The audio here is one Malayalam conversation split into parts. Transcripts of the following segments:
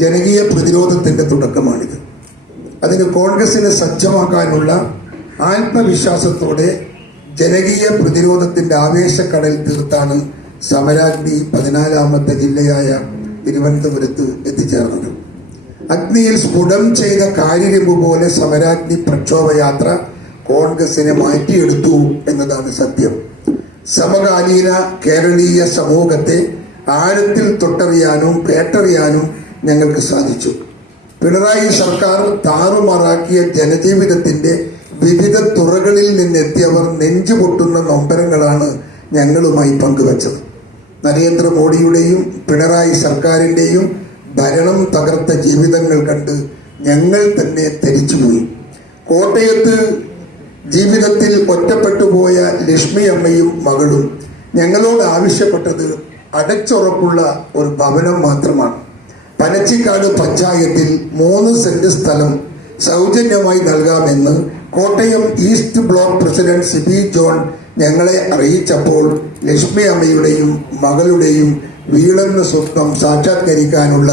ജനകീയ പ്രതിരോധത്തിൻ്റെ തുടക്കമാണിത്. അതിന് കോൺഗ്രസിനെ സജ്ജമാക്കാനുള്ള ആത്മവിശ്വാസത്തോടെ ജനകീയ പ്രതിരോധത്തിൻ്റെ ആവേശക്കടൽ തീർത്താണ് സമരാഗ്നി 14ാമത്തെ ജില്ലയായ തിരുവനന്തപുരത്ത് എത്തിച്ചേർന്നത്. അഗ്നിയിൽ സ്ഫുടം ചെയ്ത കാര്യരമ്പ് പോലെ സമരാഗ്നി പ്രക്ഷോഭയാത്ര കോൺഗ്രസിനെ മാറ്റിയെടുത്തു എന്നതാണ് സത്യം. സമകാലീന കേരളീയ സമൂഹത്തെ ആഴത്തിൽ തൊട്ടറിയാനും കേട്ടറിയാനും ഞങ്ങൾക്ക് സാധിച്ചു. പിണറായി സർക്കാർ താറുമാറാക്കിയ ജനജീവിതത്തിന്റെ വിവിധ തുറകളിൽ നിന്നെത്തിയവർ നെഞ്ചുപൊട്ടുന്ന നൊമ്പരങ്ങളാണ് ഞങ്ങളുമായി പങ്കുവച്ചത്. നരേന്ദ്രമോദിയുടെയും പിണറായി സർക്കാരിൻ്റെയും ഭരണം തകർത്ത ജീവിതങ്ങൾ കണ്ട് ഞങ്ങൾ തന്നെ തരിച്ചുപോയി. കോട്ടയത്ത് ജീവിതത്തിൽ ഒറ്റപ്പെട്ടുപോയ ലക്ഷ്മി അമ്മയും മകളും ഞങ്ങളോട് ആവശ്യപ്പെട്ടത് അടച്ചുറപ്പുള്ള ഒരു ഭവനം മാത്രമാണ്. പനച്ചിക്കാട് പഞ്ചായത്തിൽ 3 സെന്റ് സ്ഥലം സൗജന്യമായി നൽകാമെന്ന് Kottayam east block president Sibi John ഞങ്ങളെ അറിയിച്ചപ്പോൾ ലക്ഷ്മി അമ്മയുടെയും മകളുടെയും വീടെന്ന സ്വപ്നം സാക്ഷാത്കരിക്കാനുള്ള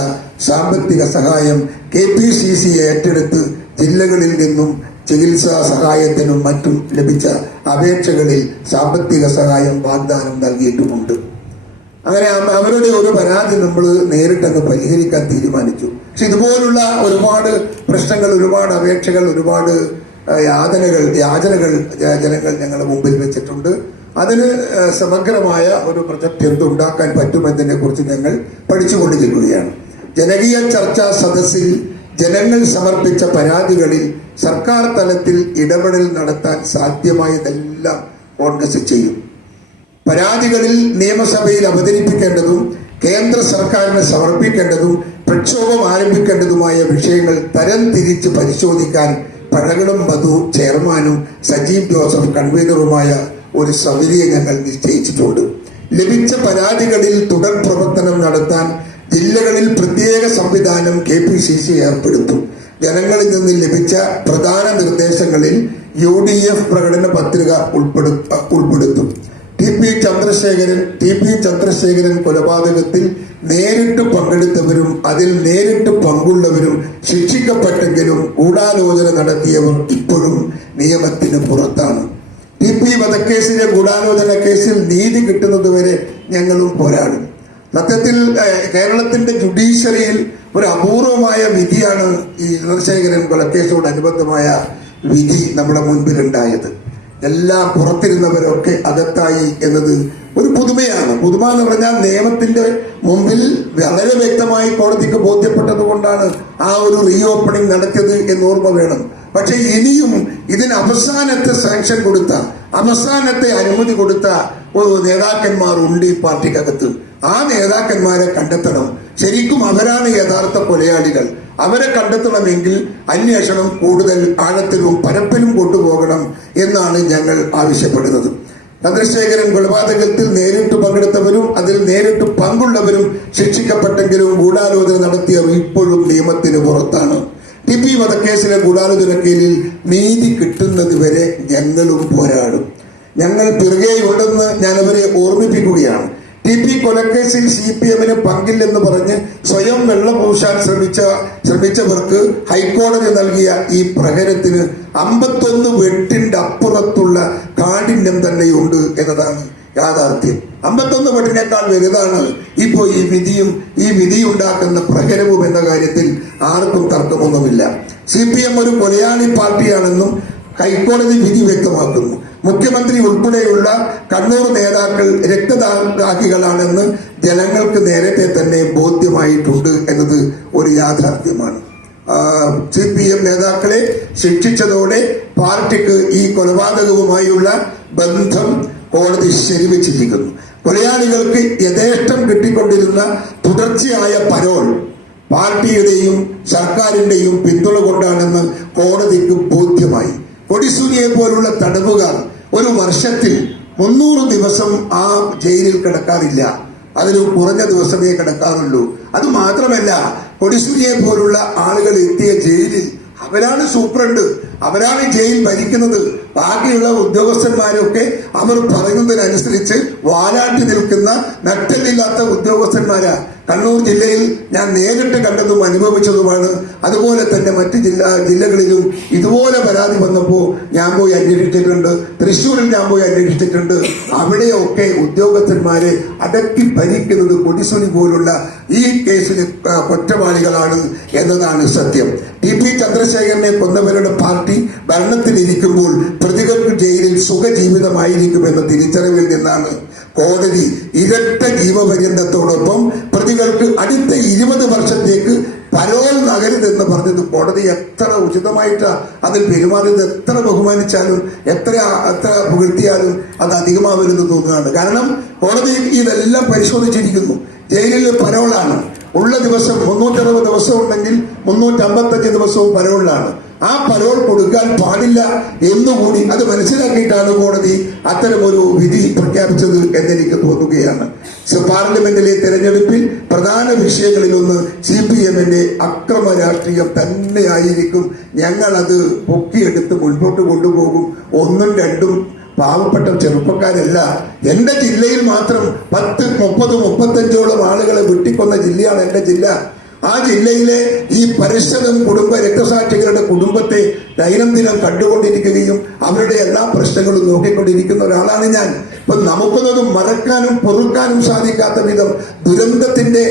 സാമ്പത്തിക സഹായം KPCC ഏറ്റെടുത്ത് ജില്ലകളിൽ നിന്നും ചികിത്സാ സഹായത്തിനും മറ്റും ലഭിച്ച അപേക്ഷകളിൽ സാമ്പത്തിക സഹായം വാഗ്ദാനം നൽകിയിട്ടുമുണ്ട്. അങ്ങനെ അവരുടെ ഒരു പരാതി നമ്മൾ നേരിട്ടങ്ങ് പരിഹരിക്കാൻ തീരുമാനിച്ചു. പക്ഷെ ഇതുപോലുള്ള ഒരുപാട് പ്രശ്നങ്ങൾ, ഒരുപാട് അപേക്ഷകൾ, ഒരുപാട് യാചനകൾ ജനങ്ങൾ ഞങ്ങളുടെ മുമ്പിൽ വെച്ചിട്ടുണ്ട്. അതിന് സമഗ്രമായ ഒരു പ്രൊജക്ട് എന്തുണ്ടാക്കാൻ പറ്റുമെന്നതിനെ കുറിച്ച് ഞങ്ങൾ പഠിച്ചുകൊണ്ടിരിക്കുകയാണ്. ജനകീയ ചർച്ചാ സദസ്സിൽ ജനങ്ങൾ സമർപ്പിച്ച പരാതികളിൽ സർക്കാർ തലത്തിൽ ഇടപെടൽ നടത്താൻ സാധ്യമായതെല്ലാം കോൺഗ്രസ് ചെയ്യും. പരാതികളിൽ നിയമസഭയിൽ അവതരിപ്പിക്കേണ്ടതും കേന്ദ്ര സർക്കാരിന് സമർപ്പിക്കേണ്ടതും പ്രക്ഷോഭം ആരംഭിക്കേണ്ടതുമായ വിഷയങ്ങൾ തരം തിരിച്ച് പരിശോധിക്കാൻ പഴകളം മധു ചെയർമാനും സജീവ് ജോസഫ് കൺവീനറുമായ ഒരു സമിതിയെ ഞങ്ങൾ നിശ്ചയിച്ചിട്ടുണ്ട്. ലഭിച്ച പരാതികളിൽ തുടർ പ്രവർത്തനം നടത്താൻ ജില്ലകളിൽ പ്രത്യേക സംവിധാനം KPCC ഏർപ്പെടുത്തും. ജനങ്ങളിൽ നിന്ന് ലഭിച്ച പ്രധാന നിർദ്ദേശങ്ങളിൽ UDF പ്രകടന പത്രിക ഉൾപ്പെടുത്തും. TP ചന്ദ്രശേഖരൻ കൊലപാതകത്തിൽ നേരിട്ട് പങ്കെടുത്തവരും അതിൽ നേരിട്ട് പങ്കുള്ളവരും ശിക്ഷിക്കപ്പെട്ടെങ്കിലും ഗൂഢാലോചന നടത്തിയവർ ഇപ്പോഴും നിയമത്തിന് പുറത്താണ്. TP വധക്കേസിലെ ഗൂഢാലോചന കേസിൽ നീതി കിട്ടുന്നതുവരെ ഞങ്ങളും പോരാടും. സത്യത്തിൽ കേരളത്തിന്റെ ജുഡീഷ്യറിയിൽ ഒരു അപൂർവമായ വിധിയാണ് ഈ ചന്ദ്രശേഖരൻ കൊലക്കേസോടനുബന്ധമായ വിധി നമ്മുടെ മുൻപിൽ ഉണ്ടായത്. എല്ലാം പുറത്തിരുന്നവരൊക്കെ അകത്തായി എന്നത് ഒരു പുതുമയാണ്. പുതുമ എന്ന് പറഞ്ഞാൽ നിയമത്തിന്റെ മുമ്പിൽ വളരെ വ്യക്തമായി കോടതിക്ക് ബോധ്യപ്പെട്ടത് കൊണ്ടാണ് ആ ഒരു റീ ഓപ്പണിംഗ് നടത്തിയത് എന്ന് ഓർമ്മ വേണം. പക്ഷെ ഇനിയും ഇതിന് അവസാനത്തെ സാങ്ഷൻ കൊടുത്ത, അവസാനത്തെ അനുമതി കൊടുത്ത നേതാക്കന്മാർ ഉണ്ട് ഈ പാർട്ടിക്കകത്ത്. ആ നേതാക്കന്മാരെ കണ്ടെത്തണം. ശരിക്കും അവരാണ് യഥാർത്ഥ കൊലയാളികൾ. അവരെ കണ്ടെത്തണമെങ്കിൽ അന്വേഷണം കൂടുതൽ ആഴത്തിലും പരപ്പിലും കൊണ്ടുപോകണം എന്നാണ് ഞങ്ങൾ ആവശ്യപ്പെടുന്നത്. ചന്ദ്രശേഖരൻ കൊലപാതകത്തിൽ നേരിട്ട് പങ്കെടുത്തവരും അതിൽ നേരിട്ട് പങ്കുള്ളവരും ശിക്ഷിക്കപ്പെട്ടെങ്കിലും ഗൂഢാലോചന നടത്തിയവർ ഇപ്പോഴും നിയമത്തിന് പുറത്താണ്. TP വധക്കേസിലെ ഗൂഢാലോചന കേസിൽ നീതി കിട്ടുന്നത് വരെ ഞങ്ങളും പോരാടും. ഞങ്ങൾ പിറകെയുണ്ടെന്ന് ഞാൻ അവരെ ഓർമ്മിപ്പിക്കുകയാണ്. TP കൊലക്കേസിൽ CPM-ന് പങ്കില്ലെന്ന് പറഞ്ഞ് സ്വയം വെള്ളപൂശാൻ ശ്രമിച്ചവർക്ക് ഹൈക്കോടതി നൽകിയ ഈ പ്രഹരത്തിന് 51 വെട്ടിന്റെ അപ്പുറത്തുള്ള കാഠിന്യം തന്നെയുണ്ട് എന്നതാണ് യാഥാർത്ഥ്യം. 51 വെട്ടിനേക്കാൾ വലുതാണ് ഇപ്പോൾ ഈ വിധിയുണ്ടാക്കുന്ന പ്രഹരവും എന്ന കാര്യത്തിൽ ആർക്കും തർക്കമൊന്നുമില്ല. CPM ഒരു കൊലയാളി പാർട്ടിയാണെന്നും ഹൈക്കോടതി വിധി വ്യക്തമാക്കുന്നു. മുഖ്യമന്ത്രി ഉൾപ്പെടെയുള്ള കണ്ണൂർ നേതാക്കൾ രക്തദാഹികളാണെന്ന് ജനങ്ങൾക്ക് നേരത്തെ തന്നെ ബോധ്യമായിട്ടുണ്ട് എന്നത് ഒരു യാഥാർത്ഥ്യമാണ്. CPM നേതാക്കളെ ശിക്ഷിച്ചതോടെ പാർട്ടിക്ക് ഈ കൊലപാതകവുമായുള്ള ബന്ധം കോടതി ശരിവെച്ചിരിക്കുന്നു. കൊലയാളികൾക്ക് യഥേഷ്ടം കിട്ടിക്കൊണ്ടിരുന്ന തുടർച്ചയായ പരോൾ പാർട്ടിയുടെയും സർക്കാരിന്റെയും പിന്തുണ കൊണ്ടാണെന്ന് കോടതിക്ക് ബോധ്യമായി. കൊടിസൂരിയെ പോലുള്ള തടവുകാർ ഒരു വർഷത്തിൽ 300 ദിവസം ആ ജയിലിൽ കിടക്കാറില്ല. അതിന് കുറഞ്ഞ ദിവസമേ കിടക്കാറുള്ളൂ. അത് മാത്രമല്ല, കൊടിസൂരിയെ പോലുള്ള ആളുകൾ എത്തിയ ജയിലിൽ അവരാണ് സൂപ്രണ്ട്, അവരാണ് ജയിൽ ഭരിക്കുന്നത്. ബാക്കിയുള്ള ഉദ്യോഗസ്ഥന്മാരൊക്കെ അവർ പറയുന്നതിനനുസരിച്ച് വാലാട്ടി നിൽക്കുന്ന നട്ടലില്ലാത്ത ഉദ്യോഗസ്ഥന്മാരാ. കണ്ണൂർ ജില്ലയിൽ ഞാൻ നേരിട്ട് കണ്ടതും അനുഭവിച്ചതുമാണ്. അതുപോലെ തന്നെ മറ്റ് ജില്ലകളിലും ഇതുപോലെ പരാതി വന്നപ്പോൾ ഞാൻ പോയി അന്വേഷിച്ചിട്ടുണ്ട്. തൃശ്ശൂരിൽ ഞാൻ പോയി അന്വേഷിച്ചിട്ടുണ്ട്. അവിടെയൊക്കെ ഉദ്യോഗസ്ഥന്മാരെ അടക്കി ഭരിക്കുന്നത് കൊടിസുനി പോലുള്ള ഈ കേസിന് കുറ്റവാളികളാണ് എന്നതാണ് സത്യം. ടി.പി. ചന്ദ്രശേഖരനെ കൊന്നവരുടെ പാർട്ടി ഭരണത്തിലിരിക്കുമ്പോൾ പ്രതികൾക്ക് ജയിലിൽ സുഖജീവിതമായിരിക്കുമെന്ന തിരിച്ചറിവിൽ നിന്നാണ് കോടതി ഇരട്ട ജീവപര്യന്തത്തോടൊപ്പം പ്രതികൾക്ക് അടുത്ത 20 വർഷത്തേക്ക് പരോൾ നകരുതെന്ന് പറഞ്ഞത്. കോടതി എത്ര ഉചിതമായിട്ട് അതിൽ പെരുമാറിയത്, എത്ര ബഹുമാനിച്ചാലും എത്ര പുകഴ്ത്തിയാലും അത് അധികമാവരുതെന്ന് തോന്നുകയാണ്. കാരണം കോടതി ഇതെല്ലാം പരിശോധിച്ചിരിക്കുന്നു. ജയിലിൽ പരോളാണ് ഉള്ള ദിവസം 360 ദിവസം ഉണ്ടെങ്കിൽ 355 ദിവസവും പരോളിലാണ്. ആ പരോൾ കൊടുക്കാൻ പാടില്ല എന്നുകൂടി അത് മനസ്സിലാക്കിയിട്ടാണ് കോടതി അത്തരമൊരു വിധി പ്രഖ്യാപിച്ചത് എന്നെനിക്ക് തോന്നുകയാണ്. പാർലമെന്റിലെ തെരഞ്ഞെടുപ്പിൽ പ്രധാന വിഷയങ്ങളിലൊന്ന് CPM-ന്റെ അക്രമ രാഷ്ട്രീയം തന്നെയായിരിക്കും. ഞങ്ങളത് പൊക്കിയെടുത്ത് മുൻപോട്ട് കൊണ്ടുപോകും. 1ഉം 2ഉം പാവപ്പെട്ട ചെറുപ്പക്കാരല്ല. എന്റെ ജില്ലയിൽ മാത്രം 10, 30, 35ഓളം ആളുകളെ വെട്ടിക്കൊന്ന ജില്ലയാണ് എന്റെ ജില്ല. ആ ജില്ലയിലെ ഈ പരിസരം കുടുംബ രക്തസാക്ഷികളുടെ കുടുംബത്തെ ദൈനംദിനം കണ്ടുകൊണ്ടിരിക്കുകയും അവരുടെ എല്ലാ പ്രശ്നങ്ങളും നോക്കിക്കൊണ്ടിരിക്കുന്ന ഒരാളാണ് ഞാൻ. ഇപ്പൊ നമുക്കൊന്നും മറക്കാനും പൊറുക്കാനും സാധിക്കാത്ത വിധം ദുരന്തത്തിന്റെ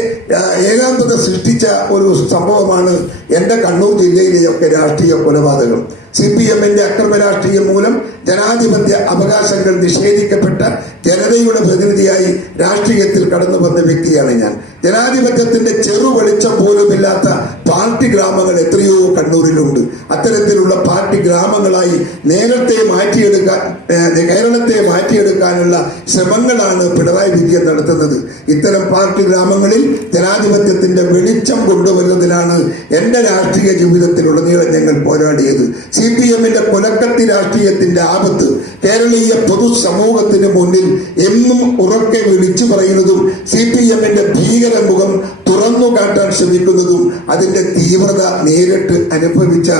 ഏകാന്തത സൃഷ്ടിച്ച ഒരു സംഭവമാണ് എന്റെ കണ്ണൂർ ജില്ലയിലെയൊക്കെ രാഷ്ട്രീയ കൊലപാതകം. CPM-ന്റെ അക്രമ രാഷ്ട്രീയം മൂലം ജനാധിപത്യ അവകാശങ്ങൾ നിഷേധിക്കപ്പെട്ട ജനതയുടെ പ്രതിനിധിയായി രാഷ്ട്രീയത്തിൽ കടന്നു വന്ന വ്യക്തിയാണ് ഞാൻ. ജനാധിപത്യത്തിന്റെ ചെറു വെളിച്ചം പോലുമില്ലാത്ത പാർട്ടി ഗ്രാമങ്ങൾ എത്രയോ കണ്ണൂരിലുണ്ട്. അത്തരത്തിലുള്ള പാർട്ടി ഗ്രാമങ്ങളായി കേരളത്തെ മാറ്റിയെടുക്കാനുള്ള ശ്രമങ്ങളാണ് പിണറായി വിജയൻ നടത്തുന്നത്. ഇത്തരം പാർട്ടി ഗ്രാമങ്ങളിൽ ജനാധിപത്യത്തിന്റെ വെളിച്ചം കൊണ്ടുവരുന്നതിനാണ് എന്റെ രാഷ്ട്രീയ ജീവിതത്തിലുടനീളം ഞങ്ങൾ പോരാടിയത്. CPM-ന്റെ കൊലക്കത്തി രാഷ്ട്രീയത്തിന്റെ ആപത്ത് കേരളീയ പൊതുസമൂഹത്തിന് മുന്നിൽ എന്നും ഉറക്കെ വിളിച്ചു പറയുന്നതും CPM-ന്റെ ഭീകരമുഖം തുറന്നു കാട്ടാൻ ശ്രമിക്കുന്നതും അതിന്റെ തീവ്രത നേരിട്ട് അനുഭവിച്ച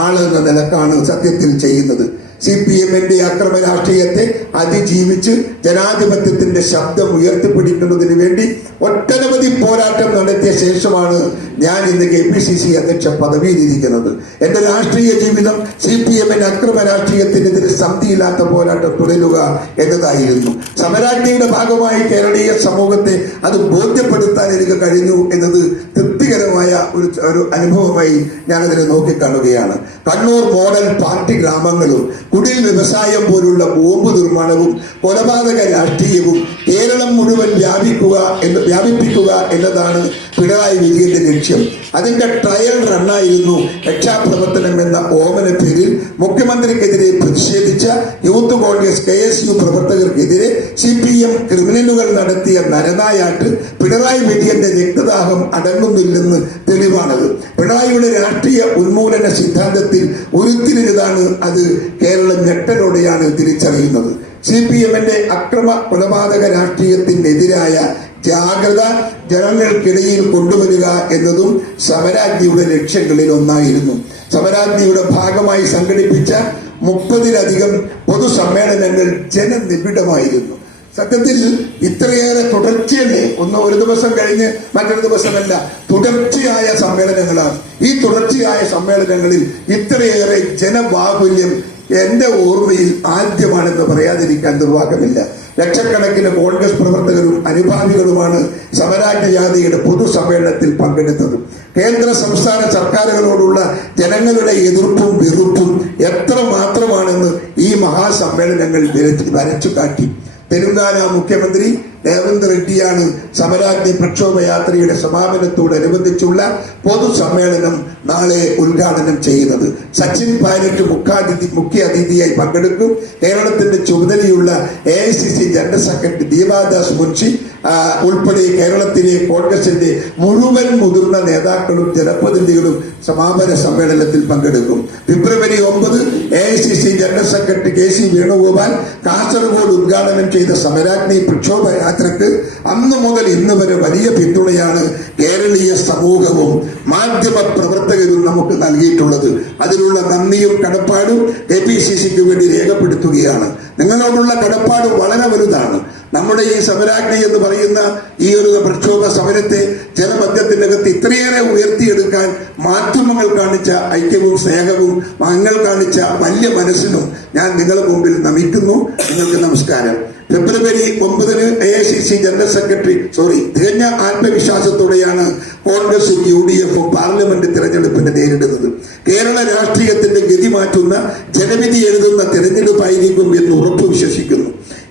ആളെന്ന നിലക്കാണ് സത്യത്തിൽ ചെയ്യുന്നത്. CPM-ന്റെ അക്രമ രാഷ്ട്രീയത്തെ അതിജീവിച്ച് ജനാധിപത്യത്തിന്റെ ശബ്ദം ഉയർത്തിപ്പിടിക്കുന്നതിന് വേണ്ടി ഒട്ടനവധി പോരാട്ടം നടത്തിയ ശേഷമാണ് ഞാൻ ഇന്ന് KPCC അധ്യക്ഷ പദവിയിലിരിക്കുന്നത്. എന്റെ രാഷ്ട്രീയ ജീവിതം CPM-ന്റെ അക്രമ രാഷ്ട്രീയത്തിനെതിരെ സന്ധിയില്ലാത്ത പോരാട്ടം തുടരുക എന്നതായിരുന്നു. സമരാജ്ഞിയുടെ ഭാഗമായി കേരളീയ സമൂഹത്തെ അത് ബോധ്യപ്പെടുത്താൻ എനിക്ക് കഴിഞ്ഞു എന്നത് തൃപ്തികരമായ ഒരു അനുഭവമായി ഞാനതിനെ നോക്കിക്കാണുകയാണ്. കണ്ണൂർ മോഡൽ പാർട്ടി ഗ്രാമങ്ങളും കുടിൽ വ്യവസായം പോലുള്ള ബോംബ് നിർമ്മാണവും കൊലപാതക രാഷ്ട്രീയവും കേരളം മുഴുവൻ വ്യാപിപ്പിക്കുക എന്നതാണ് പിണറായി വിജയന്റെ ലക്ഷ്യം. അതിന്റെ ട്രയൽ റണ്ണായിരുന്നു രക്ഷാപ്രവർത്തനം എന്ന ഓമന പേരിൽ മുഖ്യമന്ത്രിക്കെതിരെ പ്രതിഷേധിച്ച യൂത്ത് കോൺഗ്രസ് KSU പ്രവർത്തകർക്കെതിരെ CPM ക്രിമിനലുകൾ നടത്തിയ നരനായാട്ട് പിണറായി വിജയന്റെ രക്തദാഹം അടങ്ങുന്നില്ലെന്ന് തെളിവാണത്. പിണറായിയുടെ രാഷ്ട്രീയ ഉന്മൂലന സിദ്ധാന്തത്തിൽ ഉരുത്തിരിഞ്ഞതാണ് അത് കേരളം ഞെട്ടലോടെയാണ് തിരിച്ചറിയുന്നത്. CPM-ന്റെ അക്രമ കൊലപാതക രാഷ്ട്രീയത്തിനെതിരായ ജാഗ്രത ജനങ്ങൾക്കിടയിൽ കൊണ്ടുവരിക എന്നതും സമരാജ്ഞിയുടെ ലക്ഷ്യങ്ങളിൽ ഒന്നായിരുന്നു. സമരാജ്ഞിയുടെ ഭാഗമായി സംഘടിപ്പിച്ച 30-ലധികം പൊതുസമ്മേളനങ്ങൾ ജനനിബിഡമായിരുന്നു. സത്യത്തിൽ ഇത്രയേറെ തുടർച്ചയല്ലേ, ഒരു ദിവസം കഴിഞ്ഞ് മറ്റൊരു ദിവസമല്ല, തുടർച്ചയായ സമ്മേളനങ്ങളാണ്. ഈ തുടർച്ചയായ സമ്മേളനങ്ങളിൽ ഇത്രയേറെ ജനബാഹുല്യം എന്റെ ഓർമ്മയിൽ ആദ്യമാണെന്ന് പറയാതിരിക്കാൻ നിർവാഹമില്ല. ലക്ഷക്കണക്കിന് കോൺഗ്രസ് പ്രവർത്തകരും അനുഭാവികളുമാണ് സമരാജ്ഞയാതിയുടെ പൊതുസമ്മേളനത്തിൽ പങ്കെടുത്തത്. കേന്ദ്ര സംസ്ഥാന സർക്കാരുകളോടുള്ള ജനങ്ങളുടെ എതിർപ്പും വെറുപ്പും എത്ര മാത്രമാണെന്ന് ഈ മഹാസമ്മേളനങ്ങൾ വരച്ചു കാട്ടി. തെലങ്കാന മുഖ്യമന്ത്രി രേവന്ത് റെഡ്ഡിയാണ് സമരാജ്ഞി പ്രക്ഷോഭയാത്രയുടെ സമാപനത്തോടനുബന്ധിച്ചുള്ള പൊതുസമ്മേളനം നാളെ ഉദ്ഘാടനം ചെയ്യുന്നത്. സച്ചിൻ പൈലറ്റ് മുഖ്യ അതിഥിയായി പങ്കെടുക്കും. കേരളത്തിന്റെ ചുമതലയുള്ള AICC general secretary Deepa Das Munshi ഉൾപ്പെടെ കേരളത്തിലെ കോൺഗ്രസിന്റെ മുഴുവൻ മുതിർന്ന നേതാക്കളും ജനപ്രതിനിധികളും സമാപന സമ്മേളനത്തിൽ പങ്കെടുക്കും. ഫെബ്രുവരി 9 AICC general secretary KC Venugopal Kasaragod ഉദ്ഘാടനം ചെയ്ത സമരാജ്ഞി പ്രക്ഷോഭ യാത്രക്ക് അന്നു മുതൽ ഇന്ന് വരെ വലിയ പിന്തുണയാണ് കേരളീയ സമൂഹവും മാധ്യമ പ്രവർത്തകരും നമുക്ക് നൽകിയിട്ടുള്ളത്. അതിനുള്ള നന്ദിയും കടപ്പാടും KPCCക്ക് വേണ്ടി രേഖപ്പെടുത്തുകയാണ്. നിങ്ങളോടുള്ള കടപ്പാട് വളരെ വലുതാണ്. നമ്മുടെ ഈ സമരാഗ്നി എന്ന് പറയുന്ന ഈ ഒരു പ്രക്ഷോഭ സമരത്തെ ജനമധ്യത്തിനകത്ത് ഇത്രയേറെ ഉയർത്തിയെടുക്കാൻ മാധ്യമങ്ങൾ കാണിച്ച ഐക്യവും സ്നേഹവും നിങ്ങൾ കാണിച്ച വലിയ മനസ്സിനും ഞാൻ നിങ്ങളുടെ മുമ്പിൽ നമിക്കുന്നു. നിങ്ങൾക്ക് നമസ്കാരം. ഫെബ്രുവരി 9-ന് AICC ജനറൽ സെക്രട്ടറി തികഞ്ഞ ആത്മവിശ്വാസത്തോടെയാണ് കോൺഗ്രസും UDF പാർലമെന്റ് തിരഞ്ഞെടുപ്പിനെ നേരിടുന്നത്. കേരള രാഷ്ട്രീയത്തിന്റെ ഗതി മാറ്റുന്ന ജനവിധി എഴുതുന്ന തിരഞ്ഞെടുപ്പായിരിക്കും എന്ന് ഉറപ്പു വിശ്വസിക്കുന്നു.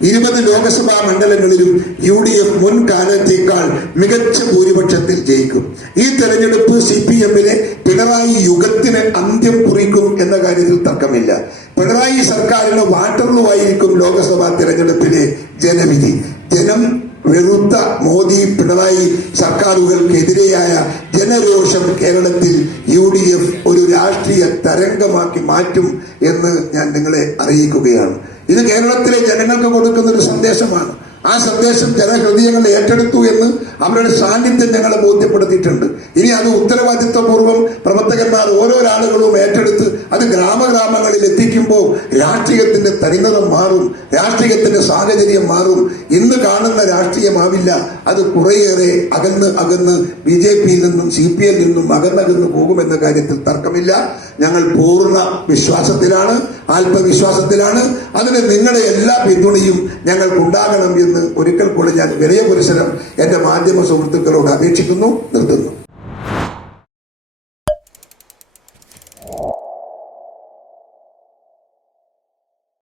20 ലോക്സഭാ മണ്ഡലങ്ങളിലും UDF മുൻകാലത്തേക്കാൾ മികച്ച ഭൂരിപക്ഷത്തിൽ ജയിക്കും. ഈ തെരഞ്ഞെടുപ്പ് CPM-ലെ പിണറായി യുഗത്തിന് അന്ത്യം കുറിക്കും എന്ന കാര്യത്തിൽ തർക്കമില്ല. പിണറായി സർക്കാരിന് വാട്ടർലൂ ആയിരിക്കും ലോക്സഭാ തെരഞ്ഞെടുപ്പിലെ ജനവിധി. ജനം വെറുത്ത മോദി പിണറായി സർക്കാരുകൾക്കെതിരെയായ ജനരോഷം കേരളത്തിൽ UDF ഒരു രാഷ്ട്രീയ തരംഗമാക്കി മാറ്റും എന്ന് ഞാൻ നിങ്ങളെ അറിയിക്കുകയാണ്. ഇത് കേരളത്തിലെ ജനങ്ങൾക്ക് കൊടുക്കുന്ന ഒരു സന്ദേശമാണ്. ആ സന്ദേശം ജനഹൃദയങ്ങൾ ഏറ്റെടുത്തു എന്ന് അവരുടെ സാന്നിധ്യം ഞങ്ങളെ ബോധ്യപ്പെടുത്തിയിട്ടുണ്ട്. ഇനി അത് ഉത്തരവാദിത്വപൂർവ്വം പ്രവർത്തകന്മാർ ഓരോരാളുകളും ഏറ്റെടുത്ത് അത് ഗ്രാമങ്ങളിൽ എത്തിക്കുമ്പോൾ രാഷ്ട്രീയത്തിന്റെ തനിനിറം മാറും, രാഷ്ട്രീയത്തിന്റെ സാഹചര്യം മാറും. ഇന്ന് കാണുന്ന രാഷ്ട്രീയമാവില്ല. അത് കുറേയേറെ അകന്ന് BJPയിൽ നിന്നും CPL നിന്നും അകന്നകന്ന് പോകുമെന്ന കാര്യത്തിൽ തർക്കമില്ല. ഞങ്ങൾ പൂർണ്ണ വിശ്വാസത്തിലാണ്, ആത്മവിശ്വാസത്തിലാണ്. അതിന് നിങ്ങളുടെ എല്ലാ പിന്തുണയും ഞങ്ങൾക്കുണ്ടാകണം എന്ന് ഒരിക്കൽ കൂടെ ഞാൻ വിനയപുരസരം എന്റെ മാധ്യമ സുഹൃത്തുക്കളോട് അപേക്ഷിക്കുന്നു. നിർത്തുന്നു.